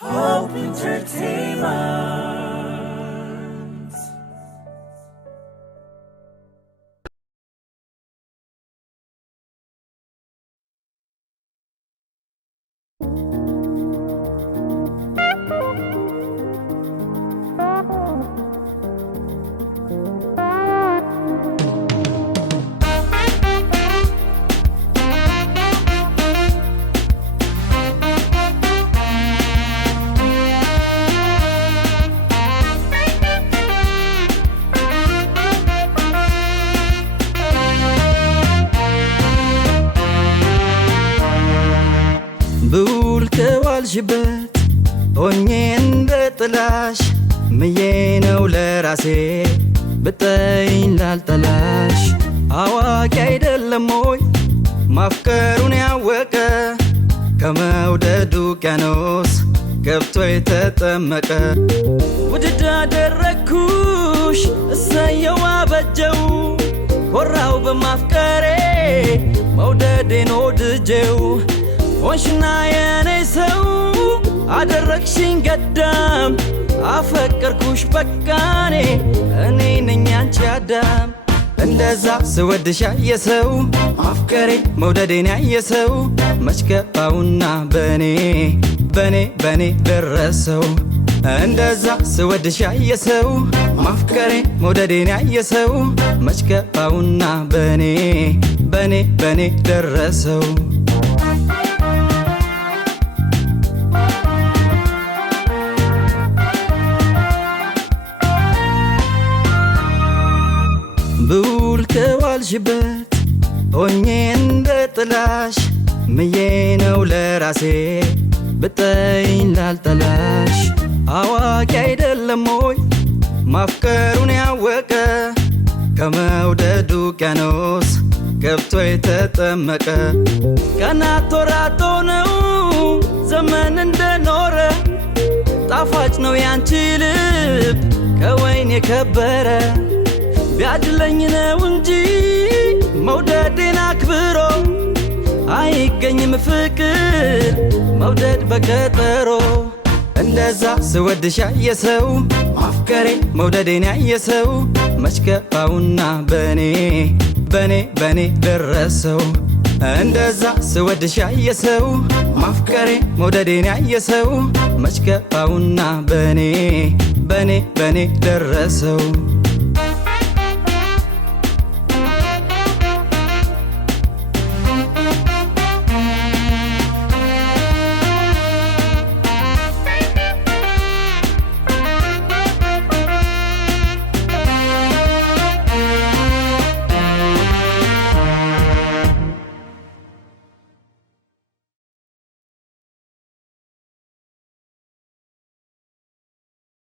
Hope Entertainment. ብውል ከዋልሽበት ሆኜ እንደ ጥላሽ ምዬ ነው ለራሴ ብጠይኝ ላልጠላሽ። አዋቂ አይደለም ሆይ ማፍቀሩን ያወቀ ከመውደዱ ውቅያኖስ ገብቶ የተጠመቀ። ውድድ አደረግኩሽ እሰየው አበጀው ኮራው በማፍቀሬ መውደዴን ወድጄው ሆንሽና የኔ ሰው አደረግሽኝ ገዳም አፈቀርኩሽ በቃኔ እኔ ነኝ አንቺ አዳም። እንደዛ ስወድሽ ያየሰው ማፍቀሬ መውደዴን ያየሰው መች ገባውና በኔ ደረሰው። እንደዛ ስወድሽ ያየሰው ማፍቀሬ መውደዴን ያየሰው መች ገባውና በኔ ደረሰው። ብውል ከዋልሽበት ሆኜ እንደ ጥላሽ ምዬ ነው ለራሴ ብጠይኝ ላልጠላሽ። አዋቂ አይደለም ሆይ ማፍቀሩን ያወቀ ከመውደዱ ውቅያኖስ ገብቶ የተጠመቀ። ቀናት ወራት ነው ዘመን እንደኖረ ጣፋጭ ነው ያንቺ ልብ ከወይን የከበረ። ቢያድለኝ ነው እንጂ መውደዴን አክብሮ አይገኝም ፍቅር መውደድ በቀጠሮ። እንደዛ ስወድሽ ያየሰው ማፍቀሬ መውደዴን ያየሰው መች ገባውና በኔ ደረሰው። እንደዛ ስወድሽ ያየሰው ማፍቀሬ መውደዴን ያየሰው መች ገባውና በኔ ደረሰው።